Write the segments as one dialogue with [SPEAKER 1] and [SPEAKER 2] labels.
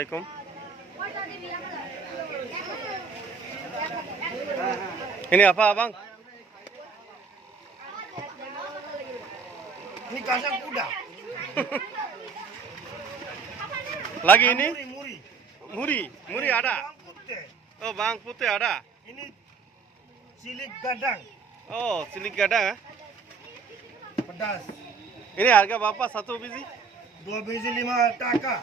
[SPEAKER 1] আলাইকুম ini apa abang
[SPEAKER 2] Ini kacang kuda.
[SPEAKER 1] lagi ini
[SPEAKER 2] Muri, muri.
[SPEAKER 1] muri muri ada
[SPEAKER 2] Bawang putih.
[SPEAKER 1] oh bang putih ada
[SPEAKER 2] Ini cilik gadang,
[SPEAKER 1] oh cilik gadang ya?
[SPEAKER 2] pedas.
[SPEAKER 1] ini harga berapa satu biji
[SPEAKER 2] Dua biji lima taka.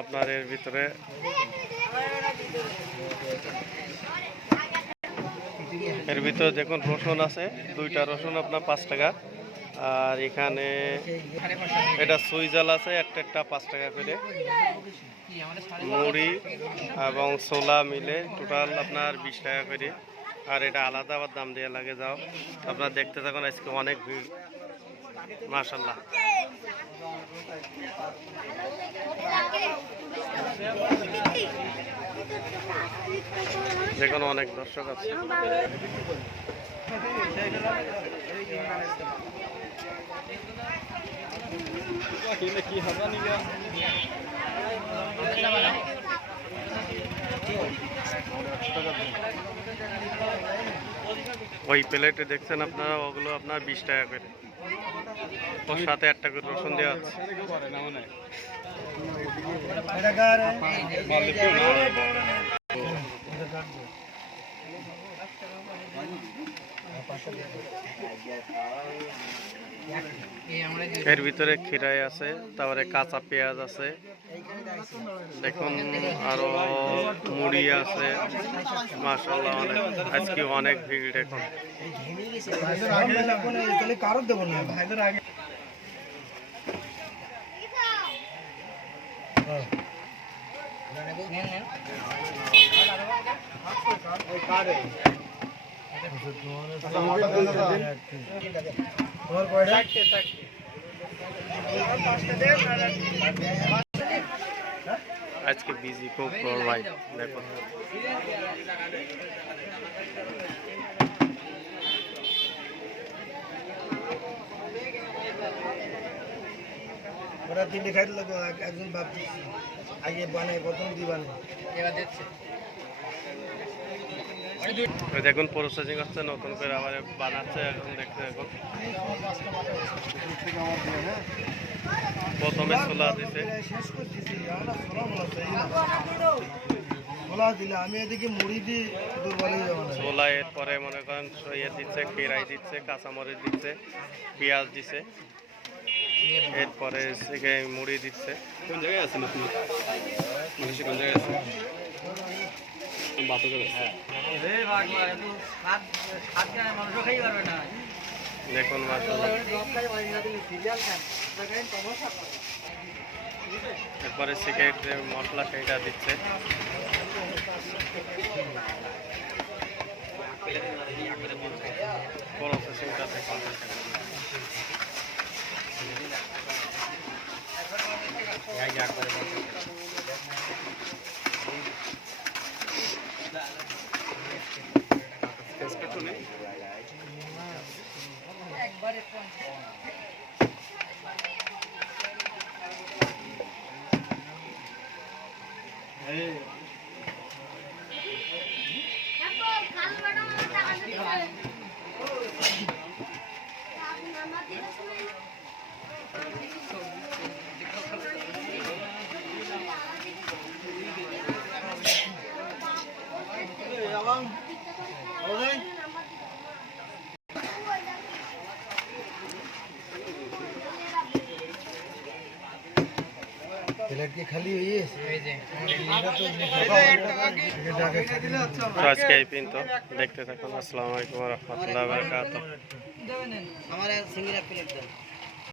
[SPEAKER 1] আপনার এর ভিতরে। এর ভিতরে দেখুন রসুন আছে, দুইটা রসুন আপনার পাঁচ টাকা। আর এখানে এটা সুইজাল আছে, একটা একটা পাঁচ টাকা করে। মুড়ি এবং ছোলা মিলে টোটাল আপনার বিশ টাকা করে। আর এটা আলাদা আবার দাম দেওয়া লাগে, যাও। আপনারা দেখতে থাকুন, আজকে অনেক ভিড়। মাশাল্লাহ দেখুন অনেক দর্শক আছে। ওই প্লেটে দেখছেন আপনারা ওগুলো আপনার বিশ টাকা করে। ওর সাথে একটা করে রসুন দেওয়া আছে।
[SPEAKER 3] করে?
[SPEAKER 2] এটা
[SPEAKER 3] না
[SPEAKER 1] এর ভিতরে খিরাই আছে, তারপরে কাঁচা পেঁয়াজ আছে, দেখুন আরও মুড়ি আছে মাসাল্লাহ অনেক, আজকে অনেক ভিড় এখন
[SPEAKER 2] দেবো না ভাইদের আগে
[SPEAKER 1] আজকে বিজি খুব ভাই দেখুন
[SPEAKER 2] ওরা তিনটে খাইতে লাগবো একজন ভাবছি আগে বানাই প্রথম দি বানাই
[SPEAKER 1] ওই দেখুন প্রসেসিং হচ্ছে নতুন করে আবার বানাচ্ছে এখন দেখতে এখন প্রথমে ছোলা দিতে
[SPEAKER 2] ছোলা মনে দিলে আমি এদিকে মুড়ি দিয়ে দুর্বল
[SPEAKER 1] ছোলা এরপরে মনে করেন ইয়ে দিচ্ছে কেরাই দিচ্ছে কাঁচামরিচ দিচ্ছে পেঁয়াজ দিচ্ছে এরপরে মুড়ি দিচ্ছে।
[SPEAKER 3] কোন জায়গায় আছেন আপনি? মানুষের কোন জায়গায় আছেন
[SPEAKER 1] দেখুন এরপরে সিগারেট মশলা সেইটা দিচ্ছে। Hey.
[SPEAKER 2] প্লেট কি খালি হয়ে
[SPEAKER 1] তো আজকে এই পিন তো দেখতে থাকুন আসসালামু আলাইকুম রহমতুল্লাহ বারকাত
[SPEAKER 4] আমার সিঙ্গিরা প্লেট দেন